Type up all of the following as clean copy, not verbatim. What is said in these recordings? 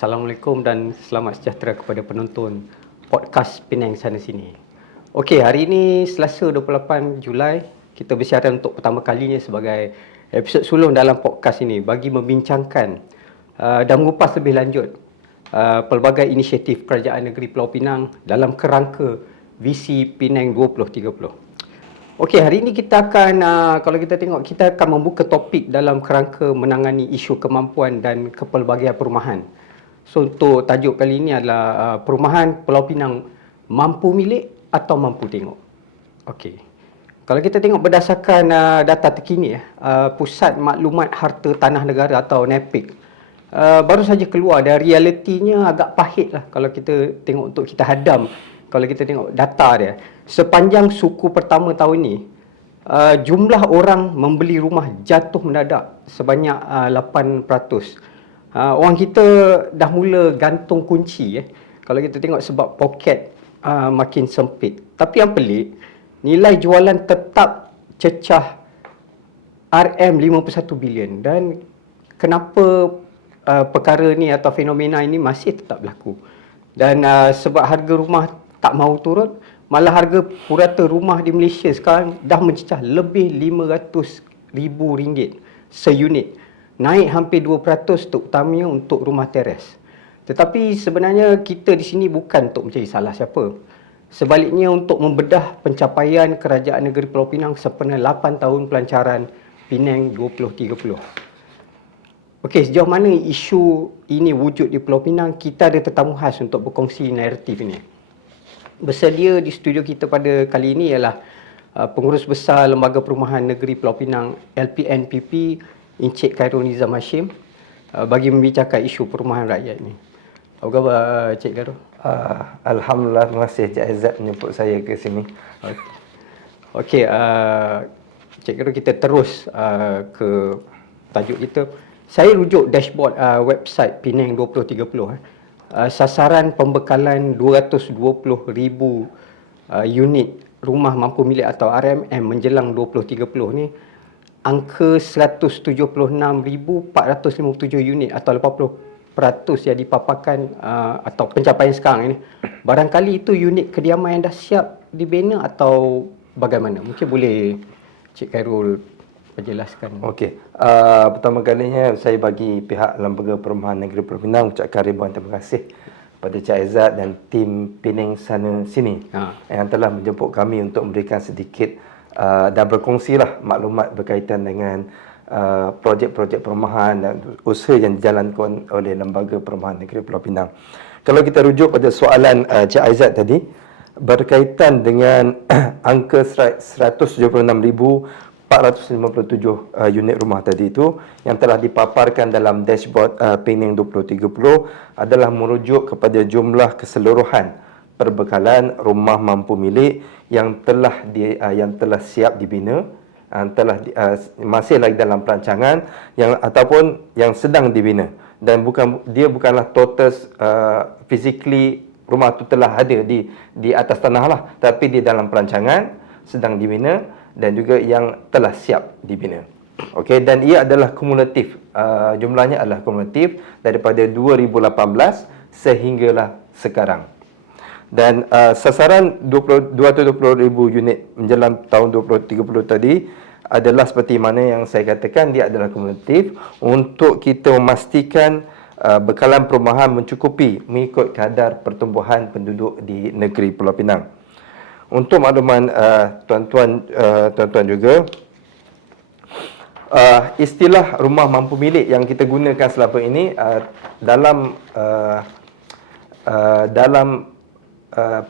Assalamualaikum dan selamat sejahtera kepada penonton podcast Penang Sana Sini. Okey, hari ini Selasa 28 Julai, kita bersiaran untuk pertama kalinya sebagai episod sulung dalam podcast ini bagi membincangkan dan mengupas lebih lanjut pelbagai inisiatif Kerajaan Negeri Pulau Pinang dalam kerangka visi Penang 2030. Okey, hari ini kita akan, kalau kita tengok, kita akan membuka topik dalam kerangka menangani isu kemampuan dan kepelbagaian perumahan. So, untuk tajuk kali ini adalah perumahan Pulau Pinang mampu milik atau mampu tengok. Okey. Kalau kita tengok berdasarkan data terkini, Pusat Maklumat Harta Tanah Negara atau NAPIC, baru saja keluar dan realitinya agak pahit lah kalau kita tengok untuk kita hadam. Kalau kita tengok data dia, sepanjang suku pertama tahun ni, jumlah orang membeli rumah jatuh mendadak sebanyak 8%. Orang kita dah mula gantung kunci. Kalau kita tengok sebab poket makin sempit. Tapi yang pelik, nilai jualan tetap cecah RM51 bilion. Dan kenapa perkara ni atau fenomena ini masih tetap berlaku? Dan sebab harga rumah tak mahu turun, malah harga purata rumah di Malaysia sekarang dah mencecah lebih RM500,000 seunit. Naik hampir 2% terutamanya untuk rumah teres. Tetapi sebenarnya kita di sini bukan untuk mencari salah siapa. Sebaliknya untuk membedah pencapaian Kerajaan Negeri Pulau Pinang sempena 8 tahun pelancaran Penang 2030. Okey, sejauh mana isu ini wujud di Pulau Pinang, kita ada tetamu khas untuk berkongsi naratif ini. Bersedia di studio kita pada kali ini ialah Pengurus Besar Lembaga Perumahan Negeri Pulau Pinang LPNPP, Encik Khairul Nizam Hashim, bagi membicarakan isu perumahan rakyat ini. Apa khabar Cik Khairul? Alhamdulillah, terima kasih Cik Aizat menjemput saya ke sini. Okey, Cik Khairul, kita terus ke tajuk kita. Saya rujuk dashboard website Penang 2030. Sasaran pembekalan 220,000 unit rumah mampu milik atau RMM menjelang 2030 ni, angka 176,457 unit atau 80% yang dipaparkan atau pencapaian sekarang ini. Barangkali itu unit kediaman yang dah siap dibina atau bagaimana? Mungkin boleh Cik Khairul penjelaskan. Okey, pertama kalinya saya bagi pihak Lembaga Perumahan Negeri Pulau Pinang ucapkan ribuan terima kasih kepada Cik Aizat dan tim Penang Sana Sini yang telah menjemput kami untuk memberikan sedikit dan berkongsilah maklumat berkaitan dengan projek-projek perumahan dan usaha yang dijalankan oleh Lembaga Perumahan Negeri Pulau Pinang. Kalau kita rujuk pada soalan Cik Aizat tadi berkaitan dengan angka 176,457 unit rumah tadi itu yang telah dipaparkan dalam dashboard Penang 2030 adalah merujuk kepada jumlah keseluruhan perbekalan rumah mampu milik yang telah siap dibina, masih lagi dalam perancangan ataupun yang sedang dibina, dan bukanlah total physically rumah itu telah ada di atas tanah lah, tapi di dalam perancangan, sedang dibina dan juga yang telah siap dibina. Okey, dan ia adalah kumulatif, jumlahnya adalah kumulatif daripada 2018 sehinggalah sekarang. Dan sasaran 220,000 unit menjelang tahun 2030 tadi adalah seperti mana yang saya katakan, dia adalah kumulatif untuk kita memastikan bekalan perumahan mencukupi mengikut kadar pertumbuhan penduduk di negeri Pulau Pinang. Untuk makluman tuan-tuan juga, istilah rumah mampu milik yang kita gunakan selama ini dalam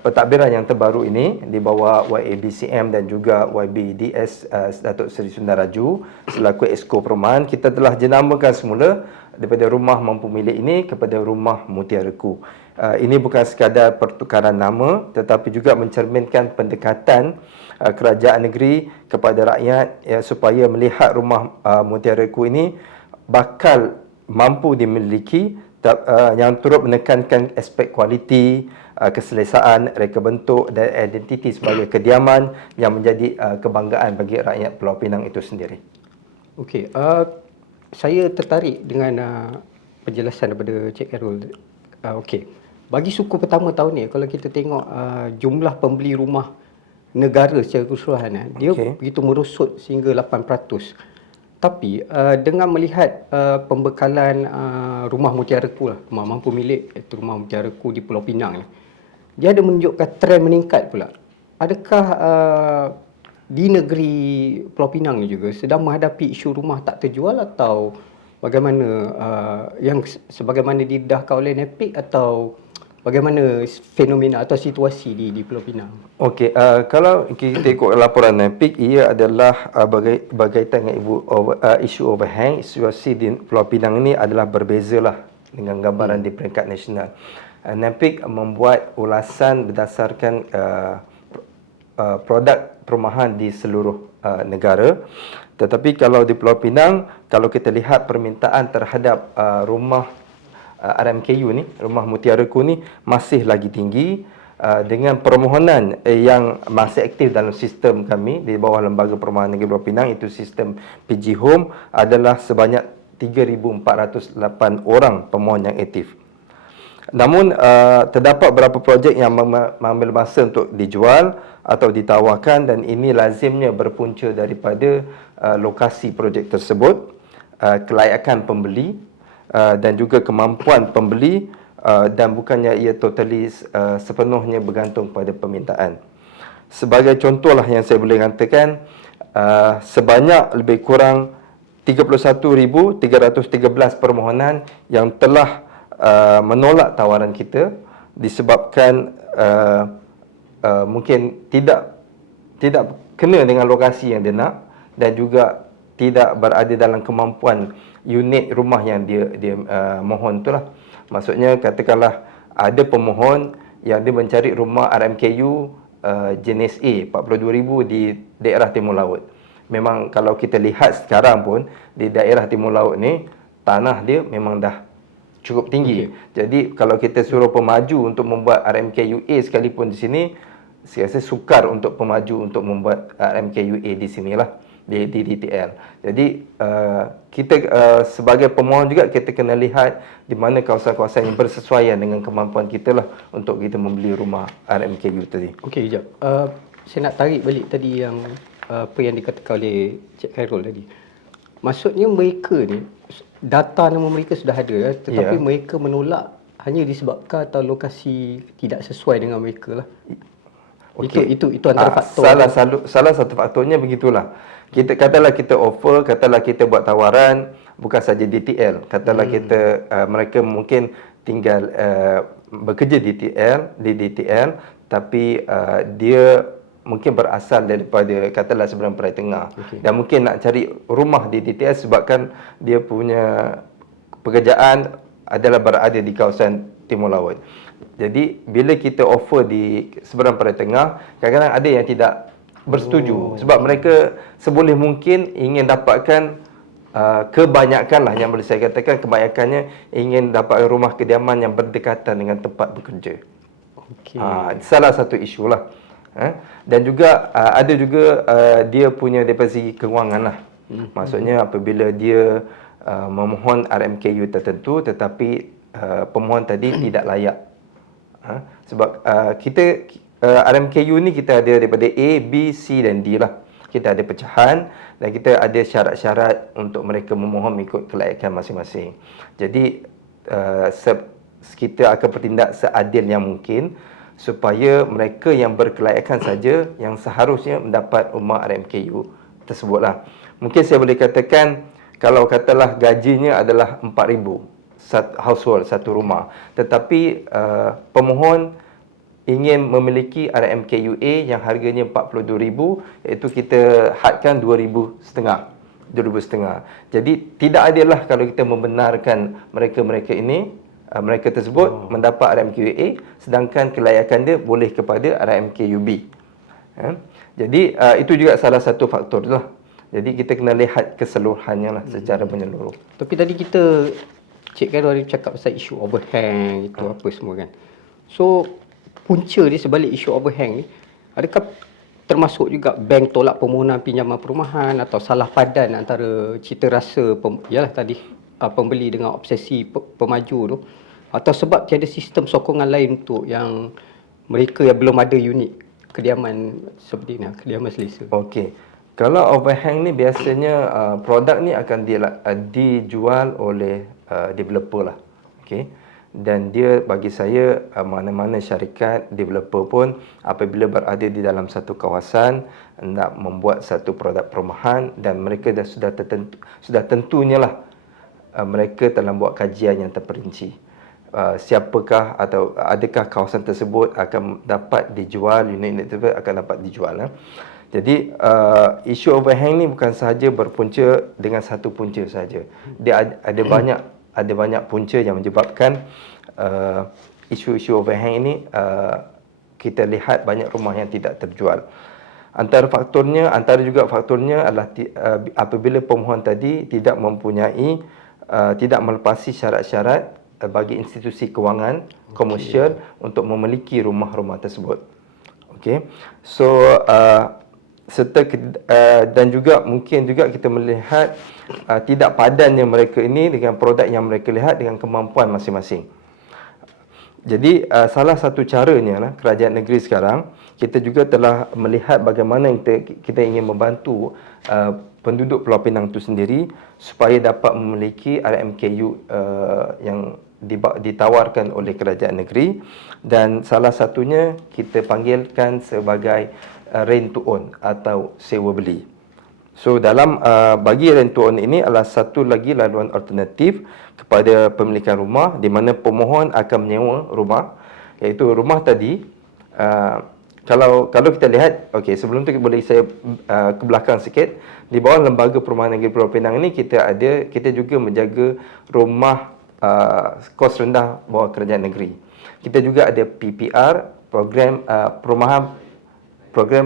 pentadbiran yang terbaru ini di bawah YABCM dan juga YBDS Datuk Seri Sundar Raju selaku Exco Perumahan, kita telah jenamakan semula daripada rumah mampu milik ini kepada rumah Mutiaraku. Ini bukan sekadar pertukaran nama tetapi juga mencerminkan pendekatan kerajaan negeri kepada rakyat supaya melihat rumah Mutiaraku ini bakal mampu dimiliki, yang turut menekankan aspek kualiti, keselesaan, reka bentuk dan identiti sebagai kediaman yang menjadi kebanggaan bagi rakyat Pulau Pinang itu sendiri. Okey, saya tertarik dengan penjelasan daripada Cik Khairul. Okey. Bagi suku pertama tahun ni, kalau kita tengok jumlah pembeli rumah negara secara keseluruhan, dia begitu merosot sehingga 8%. Tapi dengan melihat pembekalan rumah Mutiaraku lah, rumah mampu milik, iaitu rumah Mutiaraku di Pulau Pinang ni, dia ada menunjukkan trend meningkat pula. Adakah di negeri Pulau Pinang ni juga sedang menghadapi isu rumah tak terjual, atau bagaimana yang sebagaimana didedahkan oleh NEPIK, atau bagaimana fenomena atau situasi di Pulau Pinang? Okey, kalau kita ikut laporan NEPIK, ia adalah berkaitan dengan isu overhang. Situasi di Pulau Pinang ini adalah berbezalah dengan gambaran di peringkat nasional. NEPIK membuat ulasan berdasarkan produk perumahan di seluruh negara. Tetapi kalau di Pulau Pinang, kalau kita lihat permintaan terhadap rumah RMKU ni, rumah Mutiaraku ni masih lagi tinggi, dengan permohonan yang masih aktif dalam sistem kami di bawah Lembaga Perumahan Negeri Pulau Pinang, itu sistem PG Home, adalah sebanyak 3,408 orang pemohon yang aktif. Namun terdapat beberapa projek yang mengambil masa untuk dijual atau ditawarkan, dan ini lazimnya berpunca daripada lokasi projek tersebut, kelayakan pembeli, dan juga kemampuan pembeli, dan bukannya ia totally sepenuhnya bergantung pada permintaan. Sebagai contohlah yang saya boleh katakan, sebanyak lebih kurang 31,313 permohonan yang telah menolak tawaran kita disebabkan mungkin tidak kena dengan lokasi yang dia nak, dan juga tidak berada dalam kemampuan unit rumah yang dia mohon itulah. Maksudnya katakanlah ada pemohon yang dia mencari rumah RMKU jenis A 42,000 di daerah Timur Laut. Memang kalau kita lihat sekarang pun di daerah Timur Laut ni tanah dia memang dah cukup tinggi. Jadi kalau kita suruh pemaju untuk membuat RMKU A sekalipun di sini, saya rasa sukar untuk pemaju untuk membuat RMKU A di sinilah, di DTL. Jadi kita sebagai pemohon juga kita kena lihat di mana kawasan-kawasan yang bersesuaian dengan kemampuan kita lah untuk kita membeli rumah RMKU tadi. Okey, sekejap. Saya nak tarik balik tadi yang apa yang dikatakan oleh Cik Khairul tadi. Maksudnya mereka ni, data nama mereka sudah ada, tetapi mereka menolak hanya disebabkan atau lokasi tidak sesuai dengan mereka lah. Okay. Itu antara faktor. Salah satu faktornya begitulah. Kita katalah kita offer, katalah kita buat tawaran bukan saja DTL. Katalah kita mereka mungkin tinggal bekerja di DTL, tapi dia mungkin berasal daripada katalah seberang Perai Tengah. Dan mungkin nak cari rumah di DTL sebabkan dia punya pekerjaan adalah berada di kawasan Timur Laut. Jadi bila kita offer di seberang Perai Tengah, kadang-kadang ada yang tidak bersetuju sebab mereka seboleh mungkin ingin dapatkan kebanyakan lah, yang boleh saya katakan kebanyakannya ingin dapat rumah kediaman yang berdekatan dengan tempat bekerja. Salah satu isu lah. Dan juga ada juga dia punya dari segi kewangan lah. Maksudnya apabila dia memohon RMKU tertentu tetapi pemohon tadi tidak layak. Sebab kita RMKU ni kita ada daripada A, B, C dan D lah. Kita ada pecahan dan kita ada syarat-syarat untuk mereka memohon mengikut kelayakan masing-masing. Jadi kita akan bertindak seadil yang mungkin supaya mereka yang berkelayakan saja yang seharusnya mendapat rumah RMKU tersebutlah. Mungkin saya boleh katakan kalau katalah gajinya adalah 4,000 household satu rumah, tetapi pemohon ingin memiliki RMKUA yang harganya 42,000, iaitu kita hadkan 2,500. Jadi tidak adil lah kalau kita membenarkan mereka tersebut mendapat RMKUA sedangkan kelayakan dia boleh kepada RMKUB. Jadi itu juga salah satu faktor lah. Jadi kita kena lihat keseluruhannya lah secara menyeluruh. Tapi tadi kita Cik Khairul ada cakap pasal isu overhang itu apa semua kan. So punca dia sebalik isu overhang ni, adakah termasuk juga bank tolak permohonan pinjaman perumahan atau salah padan antara cita rasa yalah tadi pembeli dengan obsesi pemaju tu, atau sebab tiada sistem sokongan lain untuk yang mereka yang belum ada unit kediaman seperti ni, kediaman selesa? Okey. Kalau overhang ni biasanya produk ni akan dijual oleh developer lah. Okey. Dan dia bagi saya mana-mana syarikat developer pun apabila berada di dalam satu kawasan nak membuat satu produk perumahan dan mereka sudah tentunya lah mereka telah buat kajian yang terperinci. Siapakah atau adakah kawasan tersebut akan dapat dijual, unit-unit tersebut akan dapat dijual. Jadi isu overhang ni bukan sahaja berpunca dengan satu punca saja. Dia ada banyak punca yang menyebabkan isu-isu overhang ini kita lihat banyak rumah yang tidak terjual. Antara juga faktornya adalah apabila pemohon tadi tidak melepasi syarat-syarat bagi institusi kewangan komersial untuk memiliki rumah-rumah tersebut. Okey. So dan juga mungkin juga kita melihat tidak padannya mereka ini dengan produk yang mereka lihat dengan kemampuan masing-masing. Jadi salah satu caranya kerajaan negeri sekarang, kita juga telah melihat bagaimana kita ingin membantu penduduk Pulau Pinang itu sendiri supaya dapat memiliki RMKU yang ditawarkan oleh kerajaan negeri, dan salah satunya kita panggilkan sebagai rent to own atau sewa beli. So dalam bagi rent to own ini adalah satu lagi laluan alternatif kepada pemilikan rumah di mana pemohon akan menyewa rumah, iaitu rumah tadi kalau kita lihat, okey, sebelum tu boleh saya ke belakang sikit. Di bawah Lembaga Perumahan Negeri Pulau Pinang ini kita juga menjaga rumah kos rendah bawah kerajaan negeri. Kita juga ada PPR, program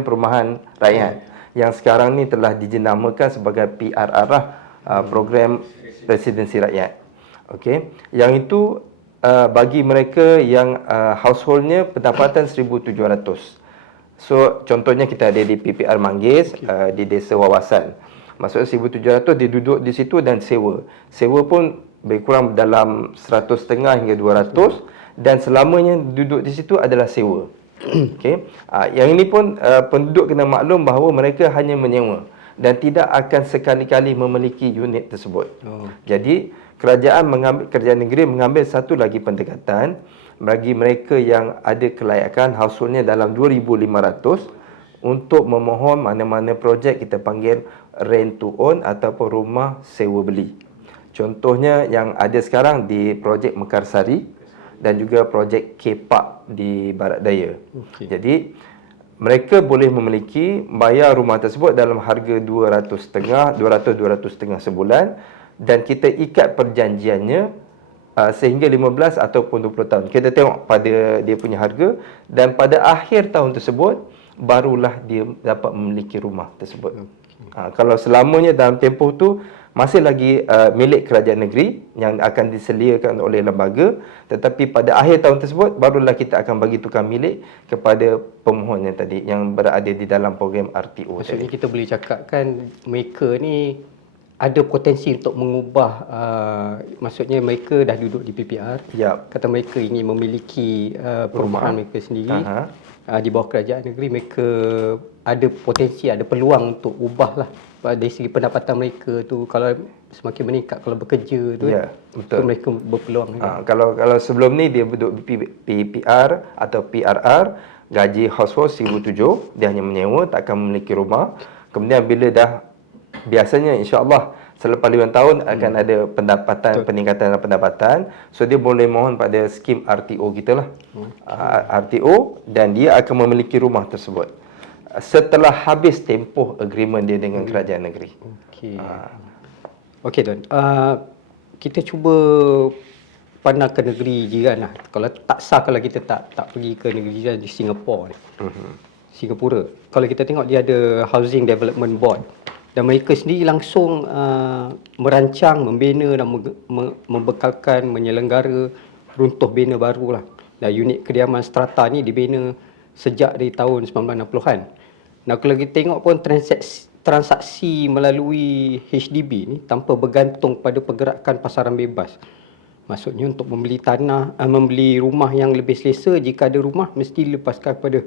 perumahan rakyat, yang sekarang ni telah dijenamakan sebagai PRR lah, program residensi rakyat. Okey, yang itu bagi mereka yang householdnya pendapatan 1,700. So contohnya kita ada di PPR Manggis, di Desa Wawasan. Maksudnya 1,700 dia duduk di situ dan sewa. Sewa pun lebih kurang dalam 150 hingga 200, dan selamanya duduk di situ adalah sewa. Okey. Yang ini pun penduduk kena maklum bahawa mereka hanya menyewa dan tidak akan sekali-kali memiliki unit tersebut. Jadi kerajaan negeri mengambil satu lagi pendekatan bagi mereka yang ada kelayakan householdnya dalam 2,500 untuk memohon mana-mana projek kita panggil rent to own ataupun rumah sewa beli. Contohnya yang ada sekarang di projek Mekarsari dan juga projek K-Park di Barat Daya. Jadi mereka boleh bayar rumah tersebut dalam harga 200-250 sebulan, dan kita ikat perjanjiannya sehingga 15 ataupun 20 tahun. Kita tengok pada dia punya harga, dan pada akhir tahun tersebut barulah dia dapat memiliki rumah tersebut. Kalau selamanya dalam tempoh tu masih lagi milik kerajaan negeri yang akan disediakan oleh lembaga, tetapi pada akhir tahun tersebut barulah kita akan bagi tukar milik kepada pemohonnya tadi yang berada di dalam program RTO. Maksudnya kita boleh cakapkan mereka ni ada potensi untuk mengubah, maksudnya mereka dah duduk di PPR, kata mereka ingin memiliki perumahan mereka sendiri. Di bawah kerajaan negeri, mereka ada potensi, ada peluang untuk ubahlah dari segi pendapatan mereka tu. Kalau semakin meningkat, kalau bekerja tu, betul, tu mereka berpeluang. Kalau sebelum ni dia duduk PPR atau PRR, gaji household 1,700, dia hanya menyewa, tak akan memiliki rumah. Kemudian bila dah, biasanya insya-Allah selepas 5 tahun akan ada peningkatan pendapatan. So dia boleh mohon pada skim RTO kita lah. RTO, dan dia akan memiliki rumah tersebut setelah habis tempoh agreement dia dengan kerajaan negeri. Okey Don. Kita cuba pandang ke negeri jiran lah. Kalau tak sah kalau kita tak pergi ke negeri jiran di Singapura ni. Singapura. Kalau kita tengok dia ada Housing Development Board, dan mereka sendiri langsung merancang, membina dan membekalkan, menyelenggara runtuh bina baru lah. Dan unit kediaman strata ni dibina sejak dari tahun 1960-an. Nah, kalau kita tengok pun transaksi melalui HDB ni tanpa bergantung pada pergerakan pasaran bebas. Maksudnya untuk membeli tanah, membeli rumah yang lebih selesa, jika ada rumah mesti lepaskan kepada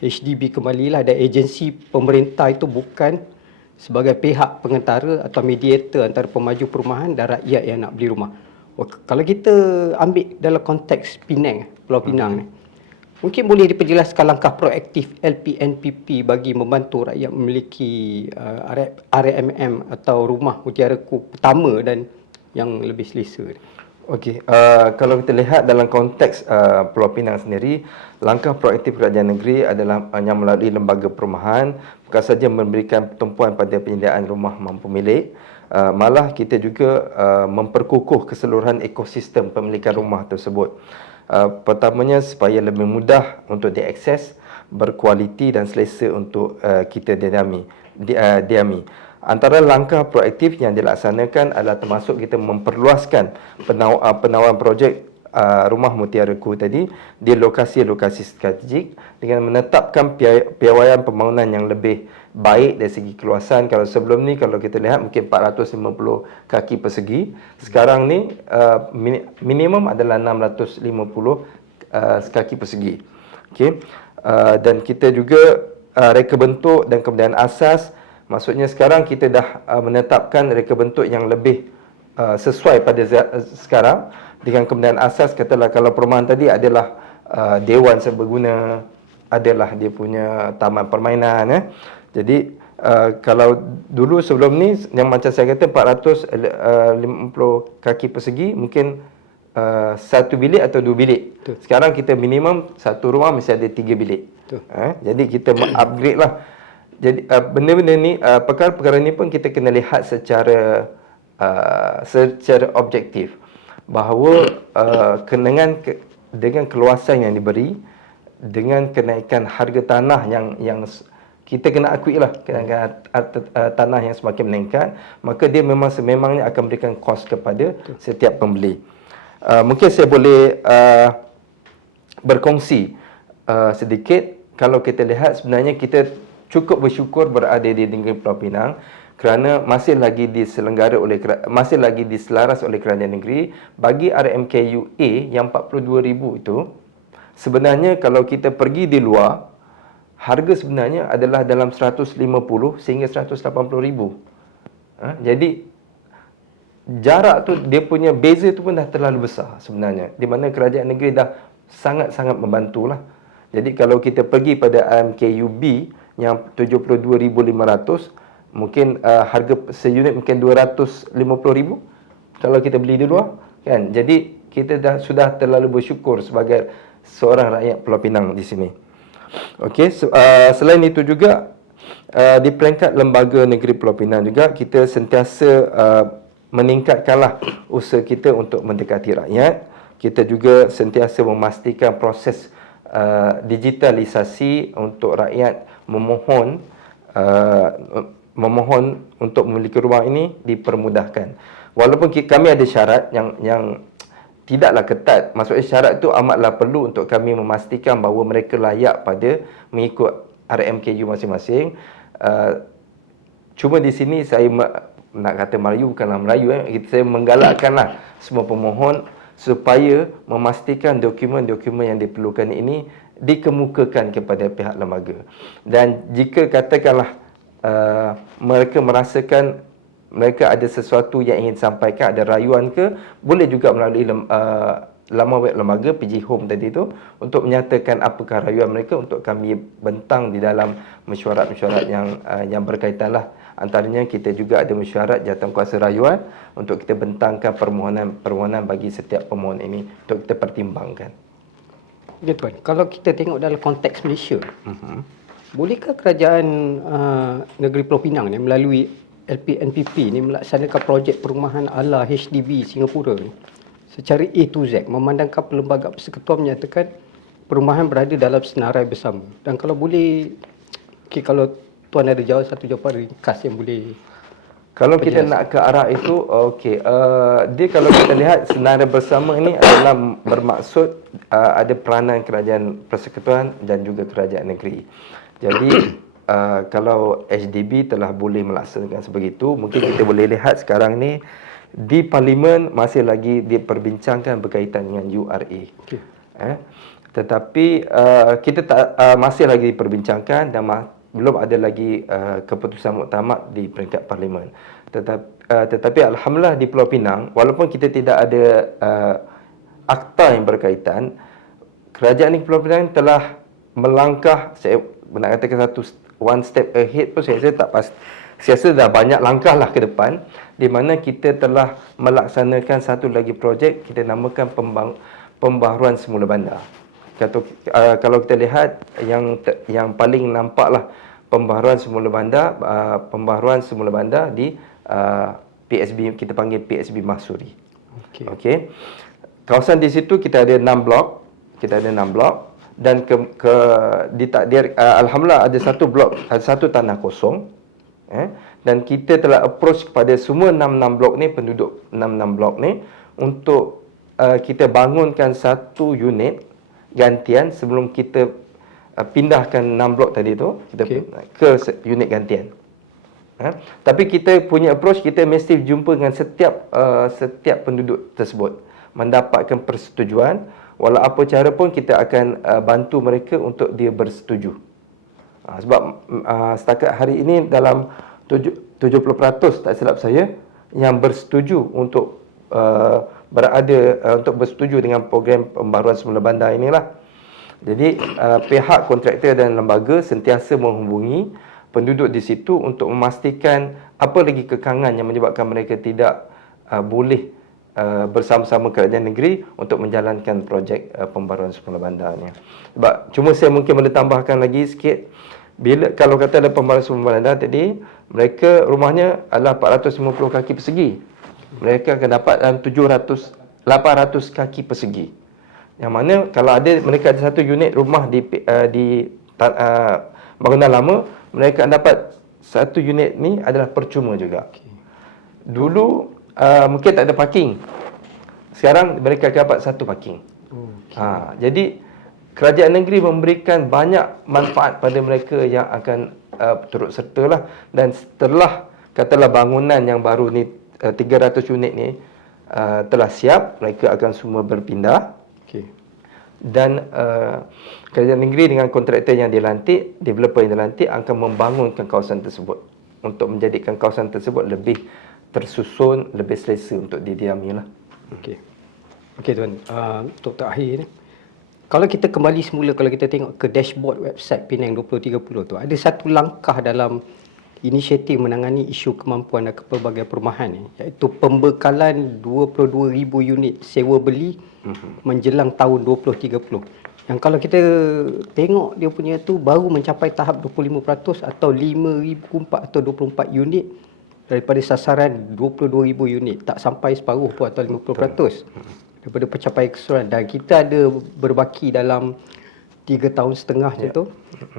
HDB kembalilah, dan agensi pemerintah itu bukan sebagai pihak pengantara atau mediator antara pemaju perumahan dan rakyat yang nak beli rumah. Kalau kita ambil dalam konteks Penang, Pulau Pinang ni, mungkin boleh diperjelaskan langkah proaktif LPNPP bagi membantu rakyat memiliki RMM atau rumah mutiaraku pertama dan yang lebih selesa. Okey, kalau kita lihat dalam konteks Pulau Pinang sendiri, langkah proaktif kerajaan negeri adalah yang melalui lembaga perumahan bukan saja memberikan tumpuan pada penyediaan rumah mampu milik, malah kita juga memperkukuh keseluruhan ekosistem pemilikan rumah tersebut. Pertamanya supaya lebih mudah untuk diakses, berkualiti dan selesa untuk kita diami. Antara langkah proaktif yang dilaksanakan adalah termasuk kita memperluaskan penawaran projek rumah mutiaraku tadi di lokasi-lokasi strategik dengan menetapkan piawaian pembangunan yang lebih baik dari segi keluasan. Kalau sebelum ni, kalau kita lihat mungkin 450 kaki persegi, sekarang ni minimum adalah 650 kaki persegi. Okey, dan kita juga reka bentuk dan kemudian asas. Maksudnya sekarang kita dah menetapkan reka bentuk yang lebih sesuai pada sekarang, dengan kemudian asas katalah kalau perumahan tadi adalah dewan serbaguna, adalah dia punya taman permainan. Jadi kalau dulu sebelum ni yang macam saya kata 450 kaki persegi mungkin satu bilik atau dua bilik. Betul. Sekarang kita minimum satu rumah mesti ada 3 bilik. Jadi kita upgrade lah. Jadi benda-benda ni, perkara-perkara ni pun kita kena lihat secara objektif, bahawa dengan keluasan yang diberi, dengan kenaikan harga tanah yang kita kena akui lah, kenaikan tanah yang semakin meningkat, maka dia memang sememangnya akan memberikan kos kepada setiap pembeli. Mungkin saya boleh berkongsi sedikit. Kalau kita lihat, sebenarnya kita cukup bersyukur berada di negeri Pulau Pinang kerana masih lagi diselaras oleh kerajaan negeri bagi RMKUA yang 42,000 itu. Sebenarnya kalau kita pergi di luar, harga sebenarnya adalah dalam 150 sehingga 180,000. Jadi jarak tu, dia punya beza tu pun dah terlalu besar sebenarnya, di mana kerajaan negeri dah sangat-sangat membantulah. Jadi kalau kita pergi pada RMKUB yang 72,500, mungkin harga seunit mungkin 250,000 kalau kita beli di luar, kan. Jadi kita sudah terlalu bersyukur sebagai seorang rakyat Pulau Pinang di sini. Okey, selain itu juga di peringkat lembaga negeri Pulau Pinang juga kita sentiasa meningkatkanlah usaha kita untuk mendekati rakyat. Kita juga sentiasa memastikan proses digitalisasi untuk rakyat memohon untuk memiliki rumah ini dipermudahkan. Walaupun kami ada syarat yang tidaklah ketat, maksudnya syarat itu amatlah perlu untuk kami memastikan bahawa mereka layak pada mengikut RMKU masing-masing. Cuma di sini saya nak kata Melayu, bukanlah Melayu, saya menggalakkanlah semua pemohon supaya memastikan dokumen-dokumen yang diperlukan ini dikemukakan kepada pihak lembaga. Dan jika katakanlah mereka merasakan mereka ada sesuatu yang ingin sampaikan, ada rayuan ke, boleh juga melalui laman web lembaga PG Home tadi itu untuk menyatakan apakah rayuan mereka untuk kami bentang di dalam mesyuarat-mesyuarat yang berkaitan lah. Antaranya kita juga ada mesyuarat jawatankuasa rayuan untuk kita bentangkan permohonan bagi setiap pemohon ini untuk kita pertimbangkan. Ya Tuan, kalau kita tengok dalam konteks Malaysia, bolehkah kerajaan negeri Pulau Pinang ni melalui LPNPP ni melaksanakan projek perumahan ala HDB Singapura ni secara A to Z, memandangkan Perlembagaan Persekutuan menyatakan perumahan berada dalam senarai bersama? Dan kalau boleh, kalau Tuan ada satu jawapan ringkas yang boleh. Kalau kita nak ke arah itu, okey. Dia kalau kita lihat senarai bersama ini adalah bermaksud ada peranan kerajaan persekutuan dan juga kerajaan negeri. Jadi kalau HDB telah boleh melaksanakan sebegitu, mungkin kita boleh lihat sekarang ni di Parlimen masih lagi diperbincangkan berkaitan dengan URA. Okey. Tetapi kita masih lagi diperbincangkan dan belum ada lagi keputusan muktamad di peringkat Parlimen. Tetapi alhamdulillah di Pulau Pinang, walaupun kita tidak ada akta yang berkaitan, kerajaan di Pulau Pinang telah melangkah, saya nak katakan one step ahead pun saya tak pasti. Saya rasa dah banyak langkah lah ke depan, di mana kita telah melaksanakan satu lagi projek kita namakan pembaharuan semula bandar. Kalau kita lihat yang paling nampaklah pembaharuan semula bandar di PSB, kita panggil PSB Mahsuri. Okey. Kawasan di situ kita ada 6 blok. Dan ditakdir alhamdulillah ada satu blok, ada satu tanah kosong. Dan kita telah approach kepada semua 6 blok ni, penduduk 6 blok ni, untuk kita bangunkan satu unit gantian sebelum kita pindahkan 6 blok tadi tu kita ke unit gantian. Tapi kita punya approach, kita mesti jumpa dengan setiap penduduk tersebut, mendapatkan persetujuan. Walau apa cara pun kita akan bantu mereka untuk dia bersetuju. Sebab setakat hari ini dalam 70% tak silap saya yang bersetuju untuk untuk bersetuju dengan program pembaharuan semula bandar inilah. Jadi pihak kontraktor dan lembaga sentiasa menghubungi penduduk di situ untuk memastikan apa lagi kekangan yang menyebabkan mereka tidak boleh bersama-sama kerajaan negeri untuk menjalankan projek pembaharuan semula bandar ni. Sebab cuma saya mungkin boleh tambahkan lagi sikit, kalau kata ada pembaharuan semula bandar tadi, mereka rumahnya adalah 450 kaki persegi. Mereka akan dapat dalam 800 kaki persegi. Yang mana kalau mereka ada satu unit rumah di bangunan lama, mereka akan dapat satu unit ni adalah percuma juga. Dulu mungkin tak ada parking. Sekarang mereka akan dapat satu parking. Jadi kerajaan negeri memberikan banyak manfaat pada mereka yang akan turut serta lah. Dan setelah katalah bangunan yang baru ni 300 unit ni telah siap, mereka akan semua berpindah. Dan kerajaan negeri dengan kontraktor yang dilantik, developer yang dilantik akan membangunkan kawasan tersebut untuk menjadikan kawasan tersebut lebih tersusun, lebih selesa untuk didiami lah. Okey tuan, untuk terakhir ni, kalau kita kembali semula, kalau kita tengok ke dashboard website Penang 2030 tu, ada satu langkah dalam inisiatif menangani isu kemampuan dan pelbagai perumahan ni, iaitu pembekalan 22,000 unit sewa beli menjelang tahun 2030. Yang kalau kita tengok dia punya tu baru mencapai tahap 25% atau 5,424 unit daripada sasaran 22,000 unit. Tak sampai separuh pun atau 50% daripada pencapaian keseluruhan. Dan kita ada berbaki dalam 3 tahun setengah macam tu.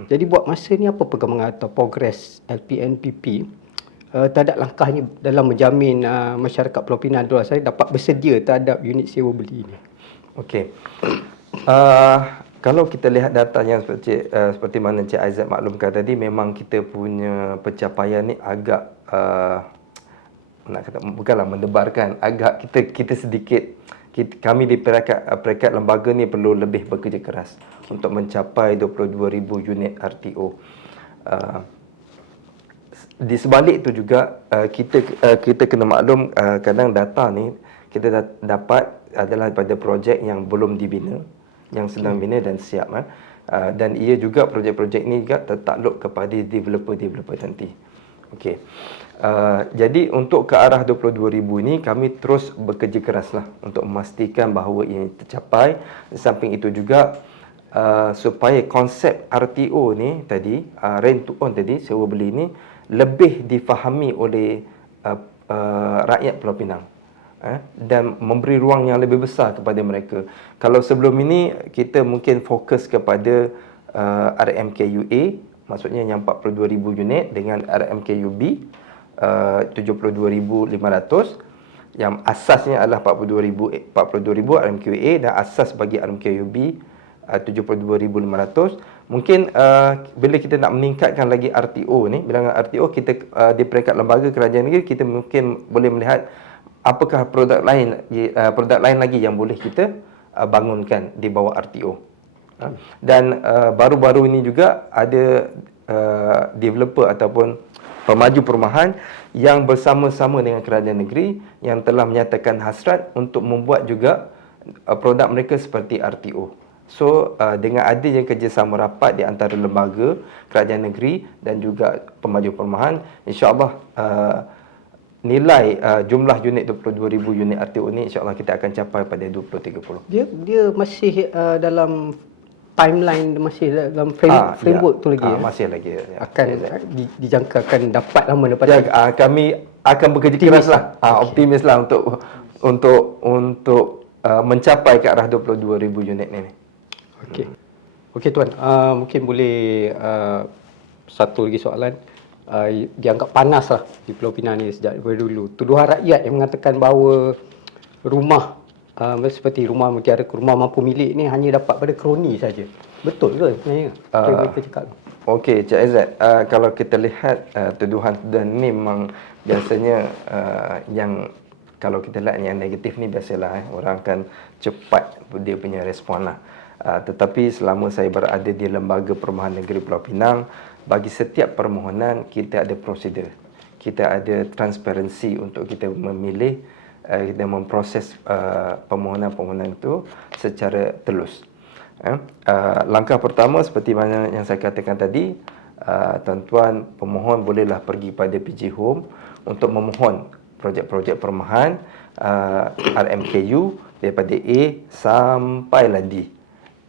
Jadi buat masa ni apa perkembangan atau progres LPNPP terhadap langkahnya dalam menjamin masyarakat Pulau Pinang Darul Asari dapat bersedia terhadap unit sewa beli ni? Kalau kita lihat data yang seperti mana Encik Aizat maklumkan tadi, memang kita punya pencapaian ni agak nak kata bukanlah mendebarkan, agak kita sedikit kami di peringkat lembaga ni perlu lebih bekerja keras untuk mencapai 22,000 unit RTO. Di sebalik itu juga kita kena maklum, kadang data ni kita dapat adalah pada projek yang belum dibina, yang sedang bina dan siap. Dan ia juga projek-projek ni juga tertakluk kepada developer-developer nanti. Jadi untuk ke arah 22,000 ni kami terus bekerja keraslah untuk memastikan bahawa ini tercapai. Di samping itu juga supaya konsep RTO ni tadi, rent to own tadi, sewa beli ni lebih difahami oleh rakyat Pulau Pinang. Dan memberi ruang yang lebih besar kepada mereka. Kalau sebelum ini kita mungkin fokus kepada RMKUA, maksudnya yang 42,000 unit, dengan RMKUB 72,500, yang asasnya adalah 42,000 RMKUA dan asas bagi RMKUB 72,500. Mungkin bila kita nak meningkatkan lagi RTO ni, bilangan RTO kita di peringkat lembaga kerajaan negeri, kita mungkin boleh melihat apakah produk lain lagi yang boleh kita bangunkan di bawah RTO. Dan baru-baru ini juga ada developer ataupun pemaju perumahan yang bersama-sama dengan kerajaan negeri yang telah menyatakan hasrat untuk membuat juga produk mereka seperti RTO. So dengan adanya kerjasama rapat di antara lembaga kerajaan negeri dan juga pemaju perumahan, insya-Allah nilai jumlah unit 22,000 unit RTO ni insya-Allah kita akan capai pada 2030. Dia masih dalam timeline, masih dalam framework tu lagi masih lagi akan dijangka akan dapat lama daripada kami akan bekerja keras lah, optimis lah untuk mencapai ke arah 22,000 unit ni. Okey tuan, mungkin boleh satu lagi soalan. Dianggap panas lah di Pulau Pinang ni sejak daripada dulu. Tuduhan rakyat yang mengatakan bahawa rumah seperti rumah mutiara, rumah mampu milik ni hanya dapat pada kroni saja. Betul ke sebenarnya? Mereka cakap. Okey, Cik Aizat, kalau kita lihat tuduhan-tuduhan ni memang biasanya yang kalau kita lihat yang negatif ni biasalah orang akan cepat dia punya respon lah. Tetapi selama saya berada di Lembaga Perumahan Negeri Pulau Pinang, bagi setiap permohonan kita ada prosedur. Kita ada transparansi untuk kita memilih, kita memproses permohonan-permohonan itu secara telus. Langkah pertama seperti mana yang saya katakan tadi, tuan-tuan pemohon bolehlah pergi pada PG Home untuk memohon projek-projek perumahan RMKU daripada A sampailah D.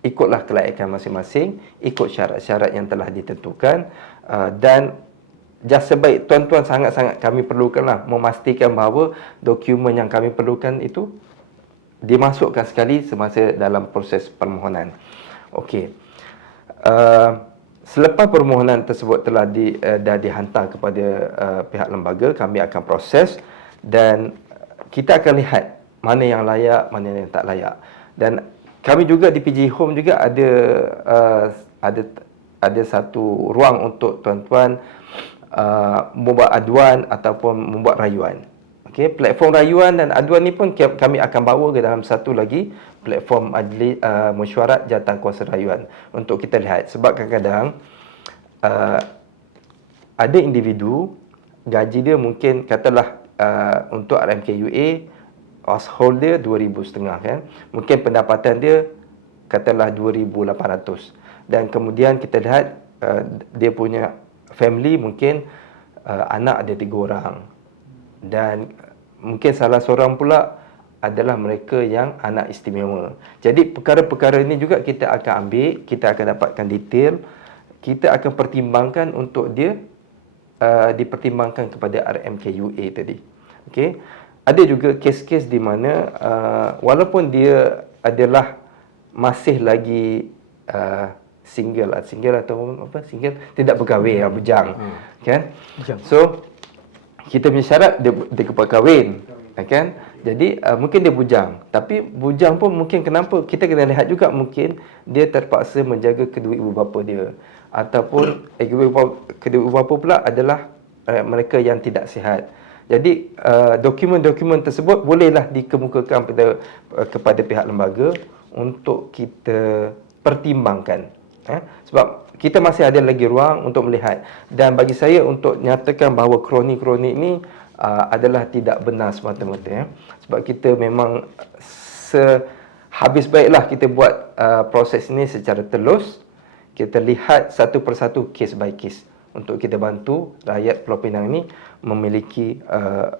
Ikutlah kelayakan masing-masing, ikut syarat-syarat yang telah ditentukan, dan just sebaik tuan-tuan sangat-sangat kami perlukanlah memastikan bahawa dokumen yang kami perlukan itu dimasukkan sekali semasa dalam proses permohonan. Okey. Selepas permohonan tersebut telah dah dihantar kepada pihak lembaga, kami akan proses dan kita akan lihat mana yang layak, mana yang tak layak. Dan kami juga di PG Home juga ada satu ruang untuk tuan-tuan membuat aduan ataupun membuat rayuan. Okey, platform rayuan dan aduan ni pun kami akan bawa ke dalam satu lagi platform mesyuarat jawatankuasa rayuan untuk kita lihat. Sebab kadang-kadang ada individu gaji dia mungkin katalah untuk RMKUA household dia 2,500 kan. Mungkin pendapatan dia katalah 2,800. Dan kemudian kita lihat dia punya family mungkin anak ada 3 orang. Dan mungkin salah seorang pula adalah mereka yang anak istimewa. Jadi perkara-perkara ini juga kita akan ambil, kita akan dapatkan detail, kita akan pertimbangkan untuk dia dipertimbangkan kepada RMKUA tadi. Okey. Ada juga kes-kes di mana walaupun dia adalah masih lagi single atau apa, single tidak berkahwin, bujang, kan? So kita punya syarat dia kepala kahwin, kan? Jadi mungkin dia bujang, tapi bujang pun mungkin kenapa kita kena lihat juga, mungkin dia terpaksa menjaga kedua ibu bapa dia, ataupun kedua ibu bapa pula adalah mereka yang tidak sihat. Jadi dokumen-dokumen tersebut bolehlah dikemukakan kepada pihak lembaga untuk kita pertimbangkan. Sebab kita masih ada lagi ruang untuk melihat. Dan bagi saya untuk nyatakan bahawa kroni-kroni ini adalah tidak benar semata-mata. Sebab kita memang habis baiklah kita buat proses ini secara telus. Kita lihat satu persatu, case by case, untuk kita bantu rakyat Pulau Pinang ini memiliki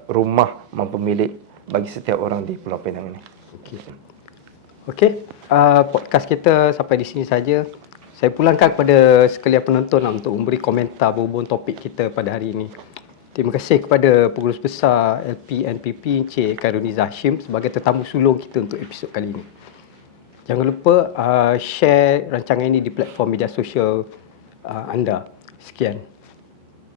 rumah mampu milik bagi setiap orang di Pulau Pinang ini. Okey, podcast kita sampai di sini saja. Saya pulangkan kepada sekalian penonton untuk memberi komentar berhubung topik kita pada hari ini. Terima kasih kepada Pengurus Besar LPNPP Encik Khairuniza Hashim sebagai tetamu sulung kita untuk episod kali ini. Jangan lupa share rancangan ini di platform media sosial anda. Sekian.